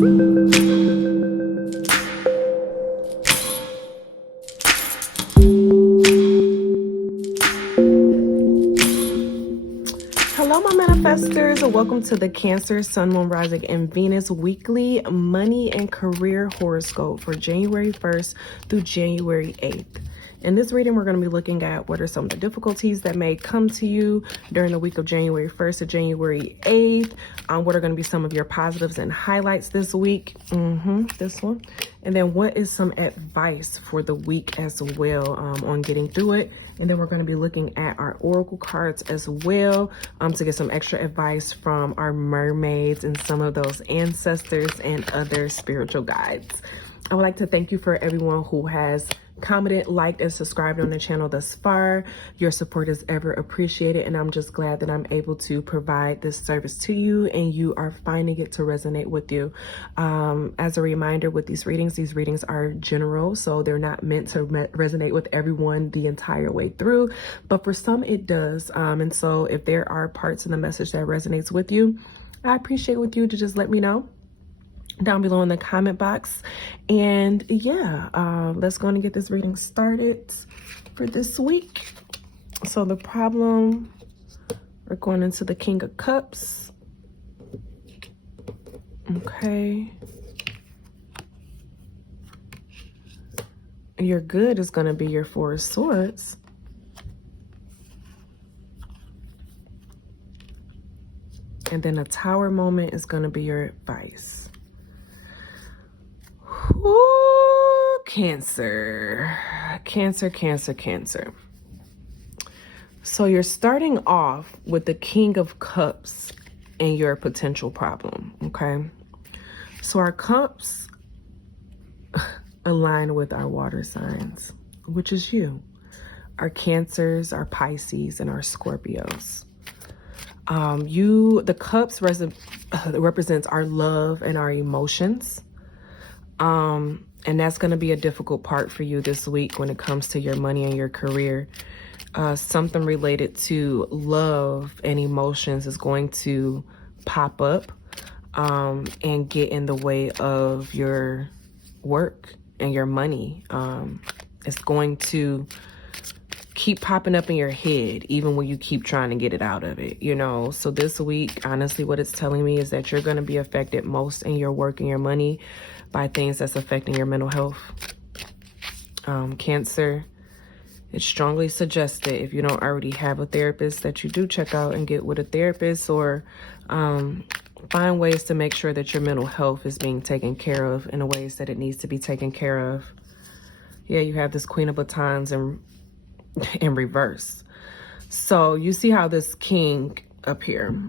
Hello, my manifestors, and welcome to the Cancer, Sun, Moon, Rising, and Venus weekly money and career horoscope for January 1st through January 8th. In this reading, we're going to be looking at what are some of the difficulties that may come to you during the week of January 1st to January 8th. What are going to be some of your positives and highlights this week? This one. And then what is some advice for the week as well on getting through it? And then we're going to be looking at our oracle cards as well to get some extra advice from our mermaids and some of those ancestors and other spiritual guides. I would like to thank you for everyone who has commented, liked, and subscribed on the channel thus far. Your support is ever appreciated, and I'm just glad that I'm able to provide this service to you and you are finding it to resonate with you. As a reminder, with these readings are general, so they're not meant to resonate with everyone the entire way through, but for some it does. And so if there are parts in the message that resonates with you, I appreciate with you to just let me know down below in the comment box. And yeah, let's go and get this reading started for this week. So the problem, we're going into the King of Cups. Okay. Your good is going to be your Four of Swords. And then a Tower moment is going to be your advice. Ooh, Cancer. So you're starting off with the King of Cups and your potential problem, okay? So our cups align with our water signs, which is you. Our Cancers, our Pisces, and our Scorpios. The cups represents our love and our emotions. And that's going to be a difficult part for you this week when it comes to your money and your career. Something related to love and emotions is going to pop up and get in the way of your work and your money. It's going to keep popping up in your head even when you keep trying to get it out of it, you know. So this week, honestly, what it's telling me is that you're going to be affected most in your work and your money by things that's affecting your mental health. Cancer, it's strongly suggested, if you don't already have a therapist, that you do check out and get with a therapist, or find ways to make sure that your mental health is being taken care of in the ways that it needs to be taken care of. Yeah, you have this Queen of Batons in reverse. So you see how this King up here,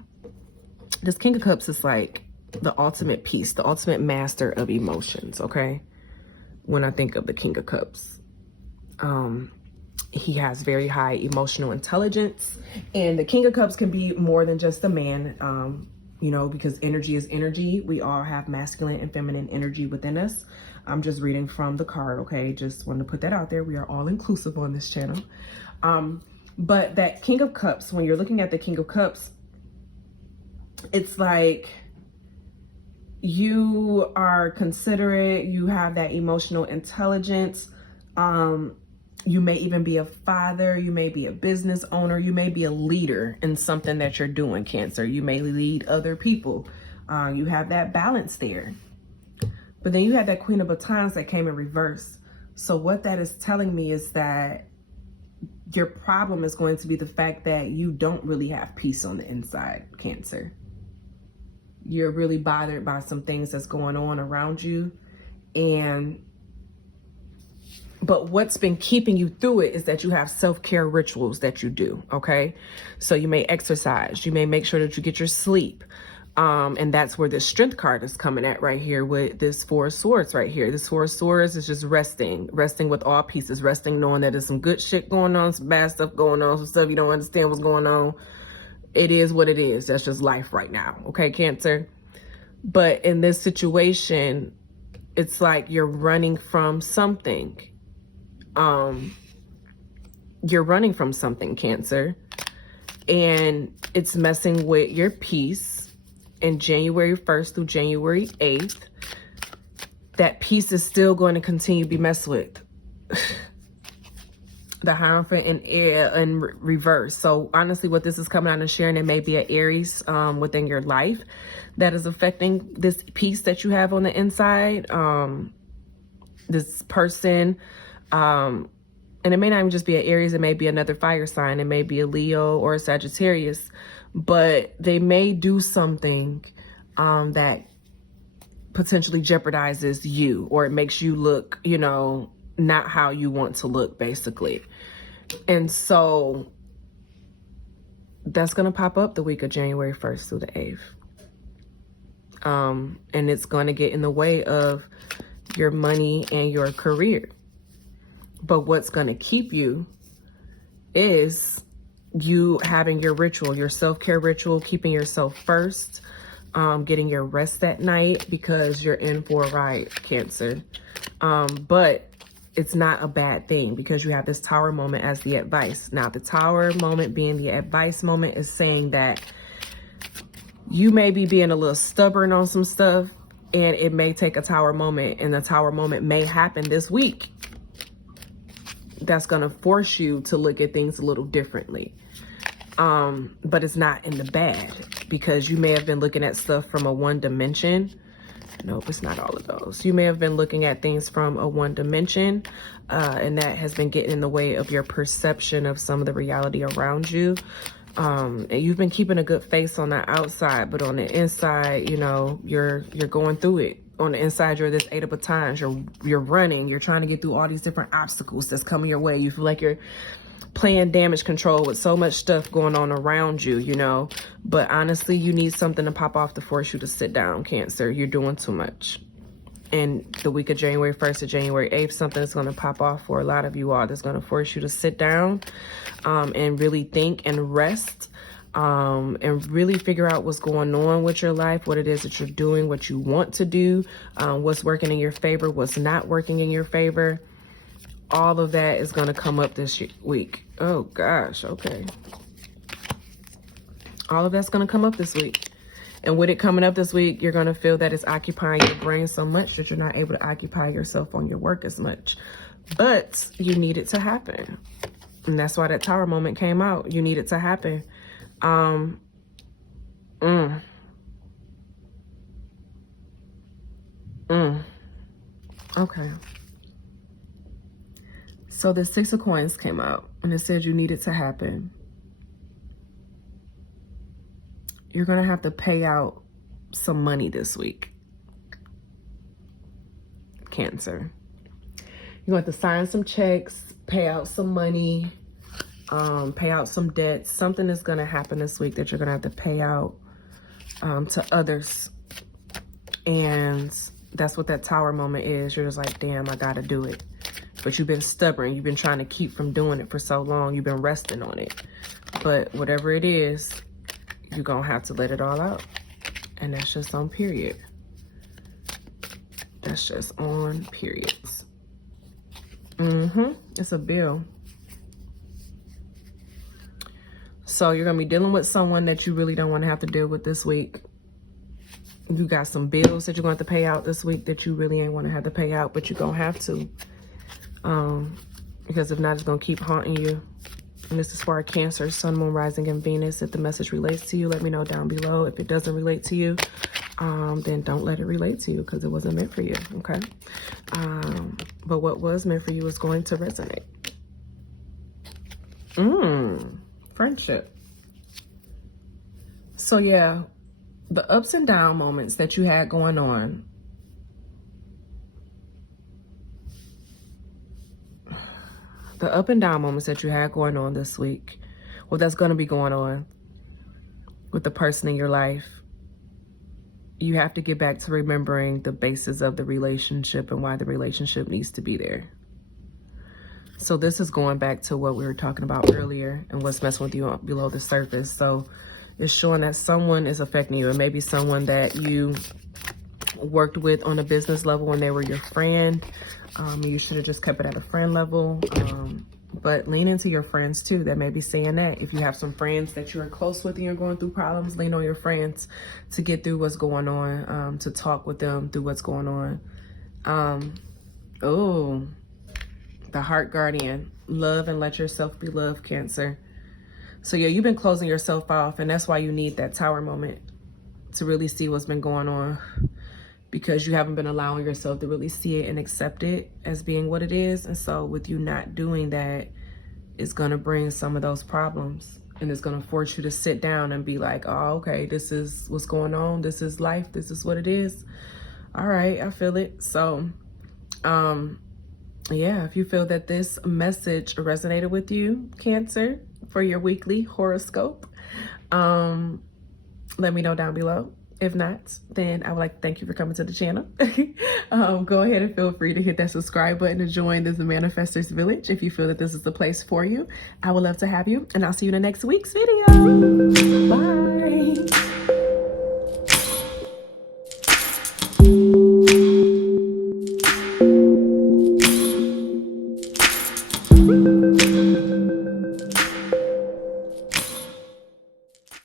this King of Cups is like the ultimate peace, the ultimate master of emotions, okay? When I think of the King of Cups, he has very high emotional intelligence, and the King of Cups can be more than just a man, you know, because energy is energy. We all have masculine and feminine energy within us. I'm just reading from the card, okay? Just wanted to put that out there. We are all inclusive on this channel. But that King of Cups, when you're looking at the King of Cups, it's like you are considerate, you have that emotional intelligence. You may even be a father, you may be a business owner, you may be a leader in something that you're doing, Cancer. You may lead other people. You have that balance there. But then you had that Queen of Batons that came in reverse. So what that is telling me is that your problem is going to be the fact that you don't really have peace on the inside, Cancer. You're really bothered by some things that's going on around you. But what's been keeping you through it is that you have self-care rituals that you do, okay? So you may exercise, you may make sure that you get your sleep. And that's where this Strength card is coming at right here with this Four of Swords right here. This Four of Swords is just resting with all pieces, resting knowing that there's some good shit going on, some bad stuff going on, some stuff you don't understand what's going on. It is what it is. That's just life right now, okay, Cancer? But in this situation, it's like you're running from something. You're running from something, Cancer, and it's messing with your peace in January 1st through January 8th. that peace is still going to continue to be messed with. The Hierophant in reverse. So honestly, what this is coming out and sharing, it may be an Aries within your life that is affecting this peace that you have on the inside. This person, and it may not even just be an Aries, it may be another fire sign, it may be a Leo or a Sagittarius, but they may do something that potentially jeopardizes you, or it makes you look, you know, not how you want to look, basically. And so that's going to pop up the week of January 1st through the 8th. And it's going to get in the way of your money and your career. But what's going to keep you is you having your ritual, your self-care ritual, keeping yourself first, getting your rest at night, because you're in for a ride, Cancer. But it's not a bad thing, because you have this Tower moment as the advice. Now, the Tower moment being the advice moment is saying that you may be being a little stubborn on some stuff, and it may take a Tower moment, and the Tower moment may happen this week. That's going to force you to look at things a little differently. But it's not in the bad, because you may have been looking at stuff from a one dimension. Nope, it's not all of those. You may have been looking at things from a one dimension, and that has been getting in the way of your perception of some of the reality around you. And you've been keeping a good face on the outside, but on the inside, you know, you're going through it. On the inside, you're this 8 of batons. You're running. You're trying to get through all these different obstacles that's coming your way. You feel like you're playing damage control with so much stuff going on around you, you know. But honestly, you need something to pop off to force you to sit down, Cancer. You're doing too much. And the week of January 1st to January 8th, something is going to pop off for a lot of you all that's going to force you to sit down and really think and rest, and really figure out what's going on with your life, what it is that you're doing, what you want to do, what's working in your favor, what's not working in your favor. All of that is going to come up this week. Oh, gosh. Okay. All of that's going to come up this week. And with it coming up this week, you're going to feel that it's occupying your brain so much that you're not able to occupy yourself on your work as much. But you need it to happen. And that's why that Tower moment came out. You need it to happen. Okay. So the 6 of Coins came out, and it said you need it to happen. You're going to have to pay out some money this week, Cancer. You're going to have to sign some checks, pay out some money, pay out some debts. Something is going to happen this week that you're going to have to pay out to others. And that's what that Tower moment is. You're just like, damn, I got to do it. But you've been stubborn. You've been trying to keep from doing it for so long. You've been resting on it. But whatever it is, you're going to have to let it all out. And that's just on period. That's just on periods. It's a bill. So you're going to be dealing with someone that you really don't want to have to deal with this week. You got some bills that you're going to have to pay out this week that you really ain't want to have to pay out, but you're going to have to. Because if not, it's going to keep haunting you. And this is for Cancer, Sun, Moon, Rising, and Venus. If the message relates to you, let me know down below. If it doesn't relate to you, then don't let it relate to you, because it wasn't meant for you, okay? But what was meant for you is going to resonate. Friendship. So yeah, the ups and down moments that you had going on, the up and down moments that you had going on this week, well, that's going to be going on with the person in your life. You have to get back to remembering the basis of the relationship and why the relationship needs to be there. So this is going back to what we were talking about earlier and what's messing with you below the surface. So it's showing that someone is affecting you, and maybe someone that you worked with on a business level when they were your friend. You should have just kept it at a friend level. But lean into your friends too. That may be saying that. If you have some friends that you're close with and you're going through problems, lean on your friends to get through what's going on, to talk with them through what's going on. Oh, the heart guardian. Love and let yourself be loved, Cancer. So yeah, you've been closing yourself off, and that's why you need that tower moment to really see what's been going on, because you haven't been allowing yourself to really see it and accept it as being what it is. And so with you not doing that, it's going to bring some of those problems, and it's going to force you to sit down and be like, oh, okay, this is what's going on. This is life. This is what it is. All right, I feel it. So, yeah, if you feel that this message resonated with you, Cancer, for your weekly horoscope, let me know down below. If not, then I would like to thank you for coming to the channel. Go ahead and feel free to hit that subscribe button to join this Manifestors Village if you feel that this is the place for you. I would love to have you, and I'll see you in the next week's video. Bye.